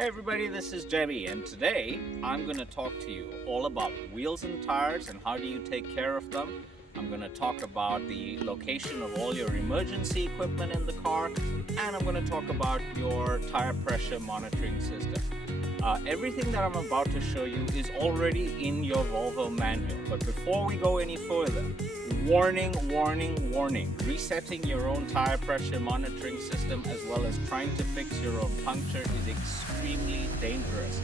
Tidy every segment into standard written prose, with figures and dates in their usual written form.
Hey everybody, this is Debbie, and today I'm going to talk to you all about wheels and tires and how do you take care of them. I'm going to talk about the location of all your emergency equipment in the car, and I'm going to talk about your tire pressure monitoring system. Everything that I'm about to show you is already in your Volvo manual, but before we go any further, warning, warning, warning. Resetting your own tire pressure monitoring system as well as trying to fix your own puncture is extremely dangerous.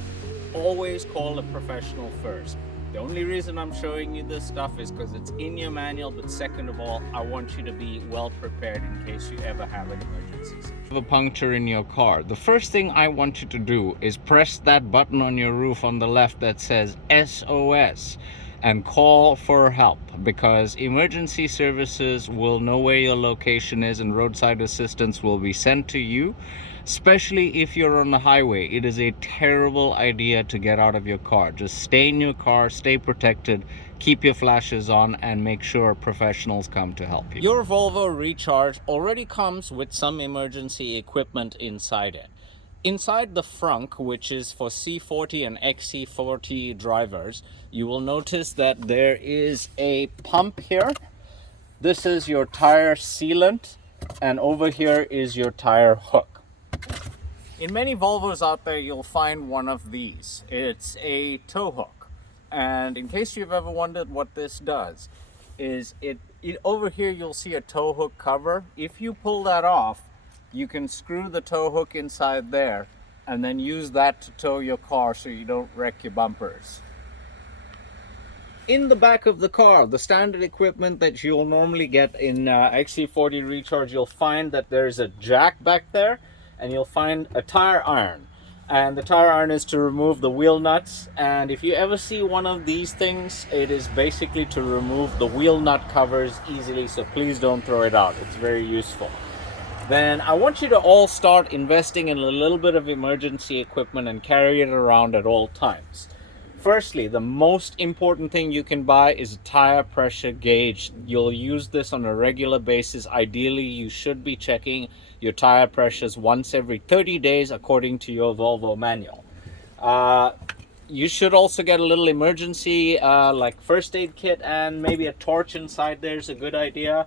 Always call a professional first. The only reason I'm showing you this stuff is because it's in your manual, but second of all, I want you to be well prepared in case you ever have an emergency. A puncture in your car. The first thing I want you to do is press that button on your roof on the left that says SOS and call for help, because emergency services will know where your location is and roadside assistance will be sent to you. Especially if you're on the highway, it is a terrible idea to get out of your car. Just stay in your car, stay protected, keep your flashes on, and make sure professionals come to help you. Your Volvo Recharge already comes with some emergency equipment inside it. Inside the frunk, which is for C40 and XC40 drivers, you will notice that there is a pump here. This is your tire sealant, and over here is your tire hook. In many Volvos out there, you'll find one of these. It's a tow hook. And in case you've ever wondered what this does, is it over here you'll see a tow hook cover. If you pull that off, you can screw the tow hook inside there and then use that to tow your car so you don't wreck your bumpers. In the back of the car, the standard equipment that you'll normally get in XC40 Recharge, you'll find that there's a jack back there, and you'll find a tire iron. And the tire iron is to remove the wheel nuts. And if you ever see one of these things, it is basically to remove the wheel nut covers easily, so please don't throw it out. It's very useful. Then I want you to all start investing in a little bit of emergency equipment and carry it around at all times. Firstly, the most important thing you can buy is a tire pressure gauge. You'll use this on a regular basis. Ideally, you should be checking your tire pressures once every 30 days according to your Volvo manual. You should also get a little emergency like first aid kit, and maybe a torch inside there is a good idea.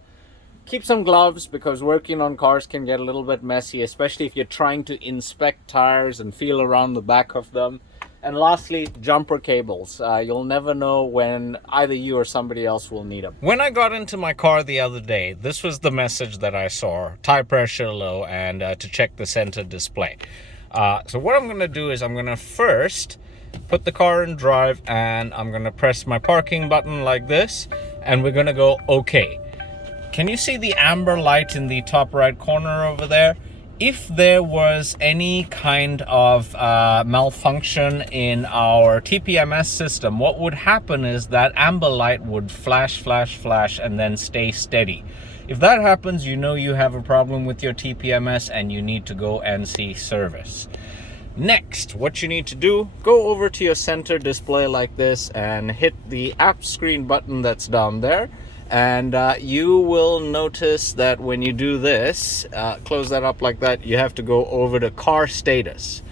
Keep some gloves, because working on cars can get a little bit messy, especially if you're trying to inspect tires and feel around the back of them. And lastly, jumper cables. You'll never know when either you or somebody else will need them. When I got into my car the other day, this was the message that I saw: tire pressure low, and to check the center display. So what I'm going to do is I'm going to first put the car in drive, and I'm going to press my parking button like this, and we're going to go OK. Can you see the amber light in the top right corner over there? If there was any kind of malfunction in our TPMS system, what would happen is that amber light would flash, flash, flash, and then stay steady. If that happens, you know you have a problem with your TPMS and you need to go and see service. Next, what you need to do, go over to your center display like this and hit the app screen button that's down there. And you will notice that when you do this, close that up like that, you have to go over to car status.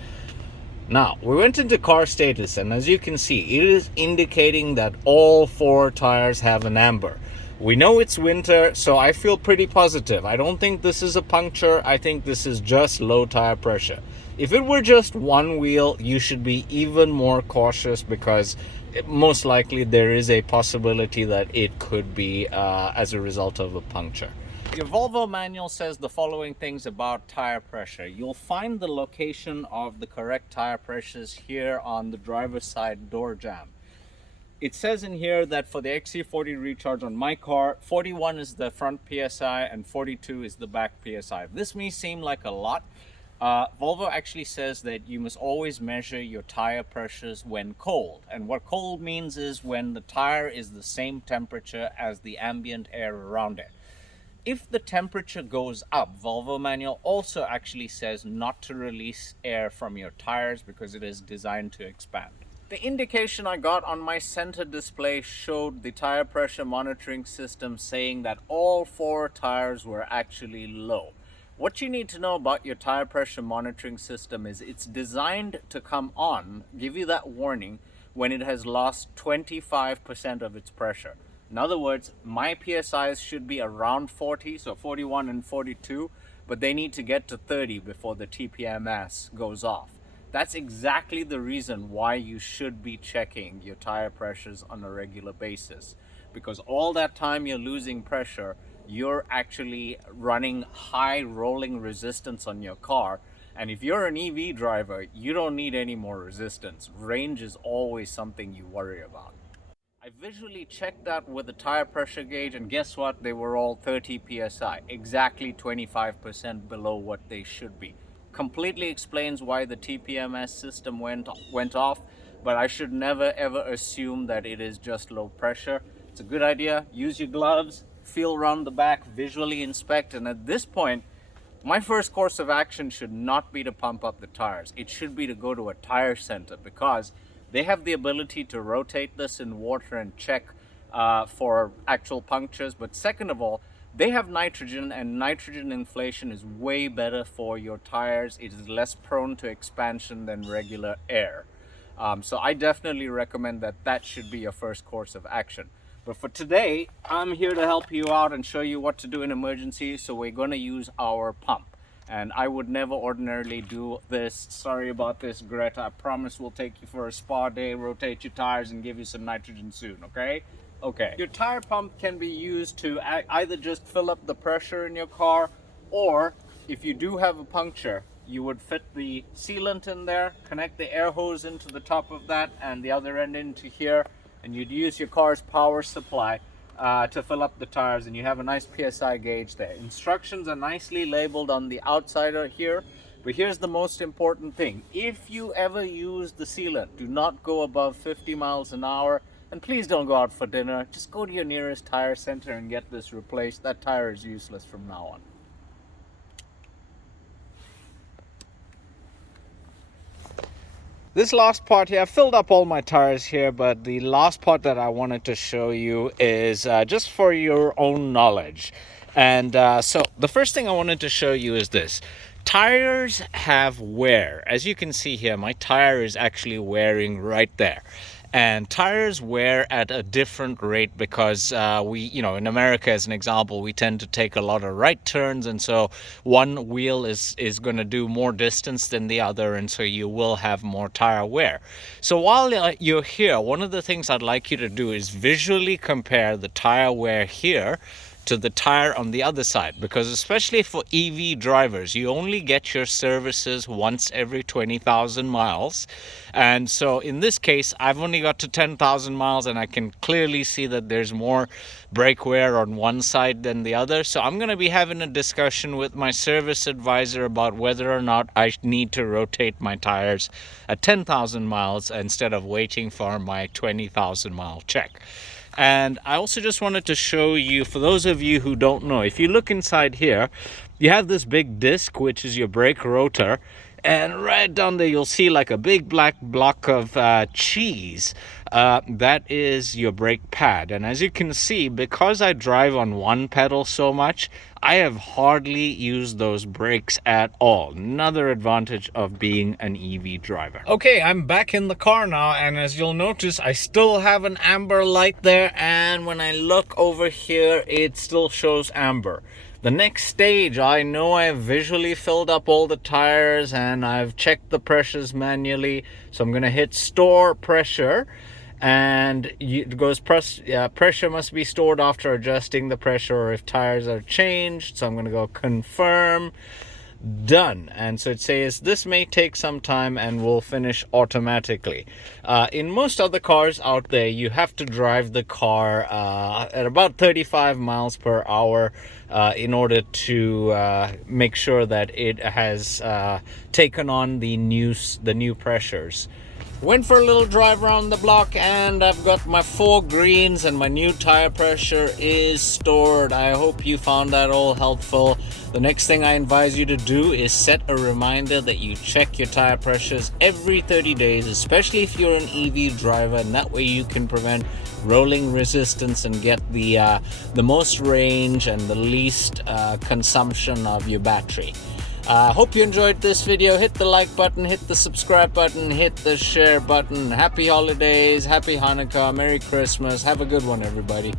Now, we went into car status, and as you can see, it is indicating that all 4 tires have an amber. We know it's winter, so I feel pretty positive. I don't think this is a puncture. I think this is just low tire pressure. If it were just one wheel, you should be even more cautious, because most likely there is a possibility that it could be as a result of a puncture. Your Volvo manual says the following things about tire pressure. You'll find the location of the correct tire pressures here on the driver's side door jamb. It says in here that for the XC40 Recharge on my car, 41 is the front PSI and 42 is the back PSI. This may seem like a lot. Volvo actually says that you must always measure your tire pressures when cold. And what cold means is when the tire is the same temperature as the ambient air around it. If the temperature goes up, Volvo manual also actually says not to release air from your tires because it is designed to expand. The indication I got on my center display showed the tire pressure monitoring system saying that all 4 tires were actually low. What you need to know about your tire pressure monitoring system is it's designed to come on, give you that warning when it has lost 25% of its pressure. In other words, my PSIs should be around 40, so 41 and 42, but they need to get to 30 before the TPMS goes off. That's exactly the reason why you should be checking your tire pressures on a regular basis, because all that time you're losing pressure, you're actually running high rolling resistance on your car. And if you're an EV driver, you don't need any more resistance. Range is always something you worry about. I visually checked that with the tire pressure gauge, and guess what? They were all 30 psi, exactly 25% below what they should be. Completely explains why the TPMS system went off, but I should never ever assume that it is just low pressure. It's a good idea. Use your gloves, feel around the back, visually inspect, and at this point, my first course of action should not be to pump up the tires. It should be to go to a tire center, because they have the ability to rotate this in water and check for actual punctures. But second of all, they have nitrogen, and nitrogen inflation is way better for your tires. It is less prone to expansion than regular air. So I definitely recommend that should be your first course of action. But for today, I'm here to help you out and show you what to do in emergencies. So we're going to use our pump. And I would never ordinarily do this. Sorry about this, Greta. I promise we'll take you for a spa day, rotate your tires, and give you some nitrogen soon, okay? Okay. Your tire pump can be used to either just fill up the pressure in your car, or if you do have a puncture, you would fit the sealant in there, connect the air hose into the top of that and the other end into here, and you'd use your car's power supply to fill up the tires, and you have a nice PSI gauge there. Instructions are nicely labeled on the outside here, but here's the most important thing. If you ever use the sealant, do not go above 50 miles an hour, and please don't go out for dinner. Just go to your nearest tire center and get this replaced. That tire is useless from now on. This last part here, I filled up all my tires here, but the last part that I wanted to show you is just for your own knowledge. And so the first thing I wanted to show you is this. Tires have wear. As you can see here, my tire is actually wearing right there. And tires wear at a different rate because in America, as an example, we tend to take a lot of right turns, and so one wheel is going to do more distance than the other, and so you will have more tire wear. So while you're here, one of the things I'd like you to do is visually compare the tire wear here to the tire on the other side, because especially for EV drivers, you only get your services once every 20,000 miles. And so in this case, I've only got to 10,000 miles, and I can clearly see that there's more brake wear on one side than the other. So I'm going to be having a discussion with my service advisor about whether or not I need to rotate my tires at 10,000 miles instead of waiting for my 20,000 mile check. And I also just wanted to show you, for those of you who don't know, if you look inside here, you have this big disc, which is your brake rotor. And right down there, you'll see like a big black block of cheese. That is your brake pad. And as you can see, because I drive on one pedal so much, I have hardly used those brakes at all. Another advantage of being an EV driver. Okay, I'm back in the car now, and as you'll notice, I still have an amber light there, and when I look over here, it still shows amber. The next stage, I know I've visually filled up all the tires and I've checked the pressures manually, so I'm going to hit store pressure, and it goes pressure must be stored after adjusting the pressure or if tires are changed. So I'm going to go confirm, done. And so it says this may take some time and will finish automatically. In most other cars out there, you have to drive the car at about 35 miles per hour in order to make sure that it has taken on the new pressures. Went for a little drive around the block, and I've got my 4 greens and my new tire pressure is stored. I hope you found that all helpful. The next thing I advise you to do is set a reminder that you check your tire pressures every 30 days, especially if you're an EV driver, and that way you can prevent rolling resistance and get the most range and the least consumption of your battery. Hope you enjoyed this video. Hit the like button, hit the subscribe button, hit the share button. Happy holidays, happy Hanukkah, Merry Christmas. Have a good one, everybody.